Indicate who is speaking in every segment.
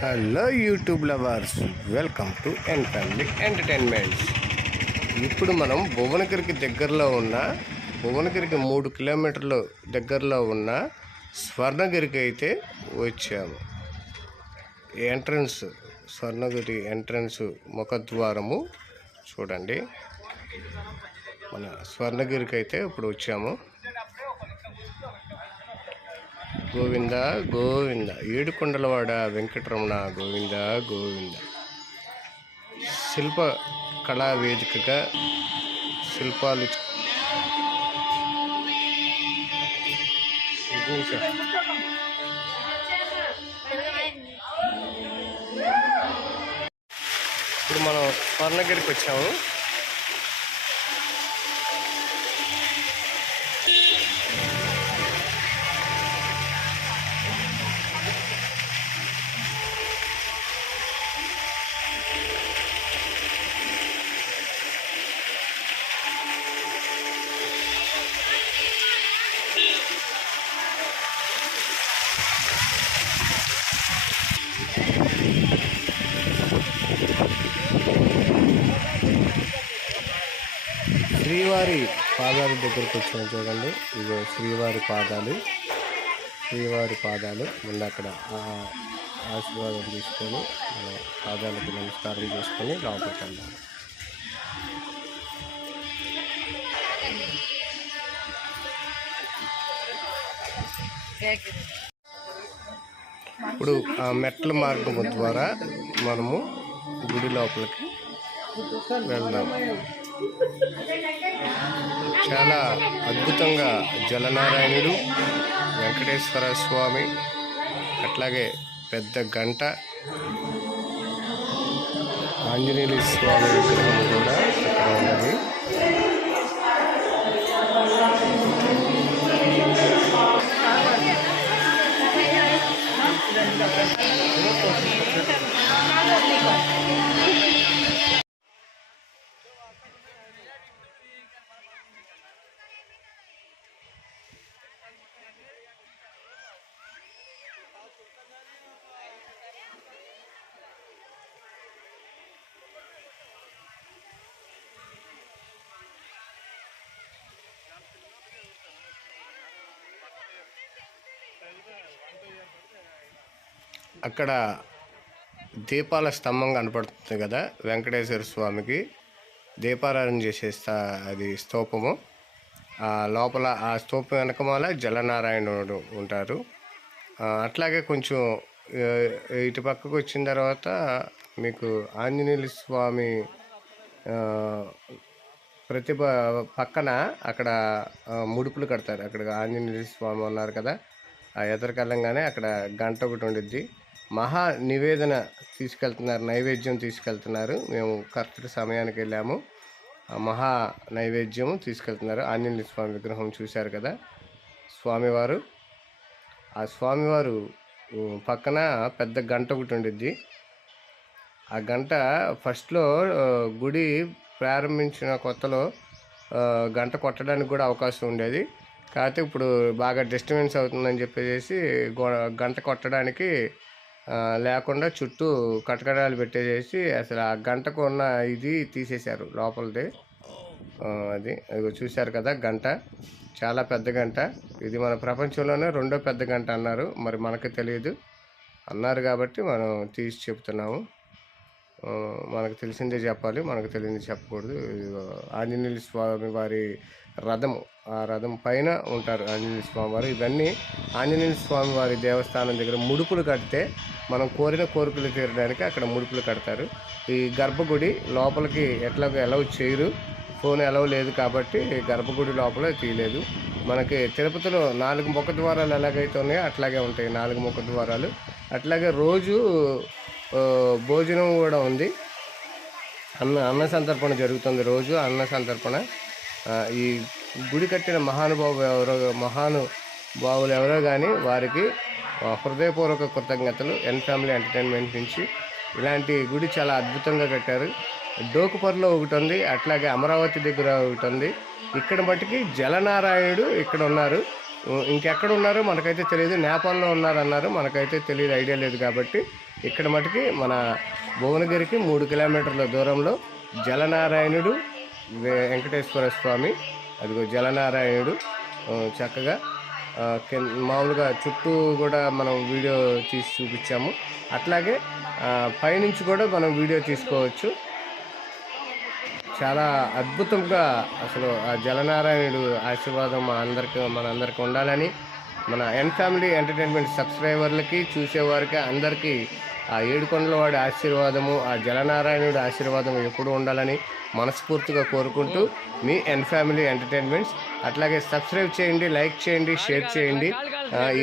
Speaker 1: Hello YouTube lovers welcome to N family entertainments ఇప్పుడు మనం భువనగిరికి దగ్గరలో ఉన్న భువనగిరికి మూడు కిలోమీటర్లు దగ్గరలో ఉన్న స్వర్ణగిరికి అయితే వచ్చాము. ఎంట్రన్స్ స్వర్ణగిరి ఎంట్రన్స్ ముఖద్వారము చూడండి. మన స్వర్ణగిరికి అయితే ఇప్పుడు వచ్చాము. గోవింద గోవింద. ఏడుకొండలవాడ వెంకటరమణ గోవింద గోవింద. శిల్ప కళా వేదికగా శిల్పాలు ఇప్పుడు మనం స్వర్ణగిరికి వచ్చాము. శ్రీవారి పాదాల దగ్గరకు వచ్చిన చూడండి ఇగో శ్రీవారి పాదాలు. శ్రీవారి పాదాలు. మళ్ళీ అక్కడ ఆశీర్వాదం తీసుకొని పాదాలకు నమస్కారం చేసుకొని లోపలికి వెళ్ళాలి ఇప్పుడు ఆ మెట్ల మార్గము ద్వారా మనము గుడి లోపలికి వెళ్దాం. చాలా అద్భుతంగా జలనారాయణుడు వెంకటేశ్వర స్వామి అట్లాగే పెద్ద గంట ఆంజనేయులు స్వామి విగ్రహం కూడా ఉన్నది. అక్కడ దీపాల స్తంభం కనపడుతుంది కదా వెంకటేశ్వర స్వామికి. దీపారాధన చేసే స్థా అది స్తూపము. ఆ లోపల ఆ స్తూపం వెనకమాల జలనారాయణుడు ఉంటారు. అట్లాగే కొంచెం ఇటు పక్కకు వచ్చిన తర్వాత మీకు ఆంజనేయ స్వామి ప్రతిభ పక్కన అక్కడ ముడుపులు కడతారు. అక్కడ ఆంజనేయ స్వామి ఉన్నారు కదా ఆ ఎదరకల్లంగానే అక్కడ గంట ఒకటి ఉండిద్ది. మహా నివేదన తీసుకెళ్తున్నారు నైవేద్యం తీసుకెళ్తున్నారు. మేము కరెక్ట్ సమయానికి వెళ్ళాము. ఆ మహా నైవేద్యం తీసుకెళ్తున్నారు. ఆంజనేయ స్వామి విగ్రహం చూశారు కదా స్వామివారు. ఆ స్వామివారు పక్కన పెద్ద గంట ఒకటి ఉండిద్ది. ఆ గంట ఫస్ట్లో గుడి ప్రారంభించిన కొత్తలో గంట కొట్టడానికి కూడా అవకాశం ఉండేది. కాకపోతే ఇప్పుడు బాగా డిస్టర్బెన్స్ అవుతుందని చెప్పేసి గో గంట కొట్టడానికి లేకుండా చుట్టూ కటకడాలు పెట్టేసేసి అసలు ఆ గంటకు ఉన్న ఇది తీసేశారు లోపలిది. అది అది చూశారు కదా గంట. చాలా పెద్ద గంట. ఇది మన ప్రపంచంలోనే రెండో పెద్ద గంట అన్నారు. మరి మనకు తెలియదు. అన్నారు కాబట్టి మనం తీసి చెప్తున్నాము. మనకు తెలిసిందే చెప్పాలి. మనకు తెలియదు చెప్పకూడదు. ఇదిగో ఆంజనేయ స్వామి వారి రథము ఆ రథం పైన ఉంటారు ఆంజనేయ స్వామి వారు. ఇవన్నీ ఆంజనేయ స్వామి వారి దేవస్థానం దగ్గర ముడుపులు కడితే మనం కోరిన కోరికలు తీరడానికి అక్కడ ముడుపులు కడతారు. ఈ గర్భగుడి లోపలికి ఎట్లాగో ఎలవ్ చేయరు. ఫోన్ ఎలవ్ లేదు కాబట్టి గర్భగుడి లోపల తీయలేదు. మనకి తిరుపతిలో నాలుగు ముఖ ద్వారాలు ఎలాగైతే ఉన్నాయో అట్లాగే ఉంటాయి నాలుగు ముఖ ద్వారాలు. అట్లాగే రోజు భోజనం కూడా ఉంది. అన్న అన్న సంతర్పణ జరుగుతుంది రోజు. అన్న సంతర్పణ ఈ గుడి కట్టిన మహానుభావు ఎవరో మహానుభావులు ఎవరో కానీ వారికి హృదయపూర్వక కృతజ్ఞతలు ఎన్ ఫ్యామిలీ ఎంటర్టైన్మెంట్ నుంచి. ఇలాంటి గుడి చాలా అద్భుతంగా కట్టారు. డోకుపర్లో ఒకటి ఉంది అట్లాగే అమరావతి దగ్గర ఒకటి ఉంది. ఇక్కడ మట్టుకి జలనారాయణుడు ఇక్కడ ఉన్నారు. ఇంకెక్కడ ఉన్నారో మనకైతే తెలియదు. నేపాల్లో ఉన్నారన్నారు మనకైతే తెలియదు ఐడియా లేదు కాబట్టి. ఇక్కడ మటుకి మన భువనగిరికి మూడు కిలోమీటర్ల దూరంలో జలనారాయణుడు వెంకటేశ్వర స్వామి అదిగో జలనారాయణుడు చక్కగా మామూలుగా చుట్టూ కూడా మనం వీడియో తీసి చూపించాము. అట్లాగే పైనుంచి కూడా మనం వీడియో తీసుకోవచ్చు. చాలా అద్భుతంగా అసలు ఆ జలనారాయణుడు ఆశీర్వాదం మా అందరికి మన ఉండాలని మన ఎన్ ఫ్యామిలీ ఎంటర్టైన్మెంట్ సబ్స్క్రైబర్లకి చూసేవారికి అందరికీ ఆ ఏడుకొండల వాడి ఆశీర్వాదము ఆ జలనారాయణుడి ఆశీర్వాదం ఎప్పుడు ఉండాలని మనస్ఫూర్తిగా కోరుకుంటూ మీ ఎన్ ఫ్యామిలీ ఎంటర్టైన్మెంట్స్ అట్లాగే సబ్స్క్రైబ్ చేయండి లైక్ చేయండి షేర్ చేయండి.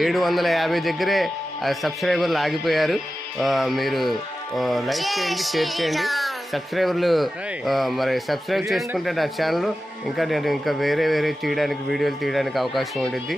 Speaker 1: ఏడు వందల యాభై దగ్గరే ఆ సబ్స్క్రైబర్లు ఆగిపోయారు. మీరు లైక్ చేయండి షేర్ చేయండి. సబ్స్క్రైబర్లు మరి సబ్స్క్రైబ్ చేసుకుంటే నా ఛానల్. ఇంకా నేను ఇంకా వేరే వేరే తీయడానికి వీడియోలు తీయడానికి అవకాశం ఉంటుంది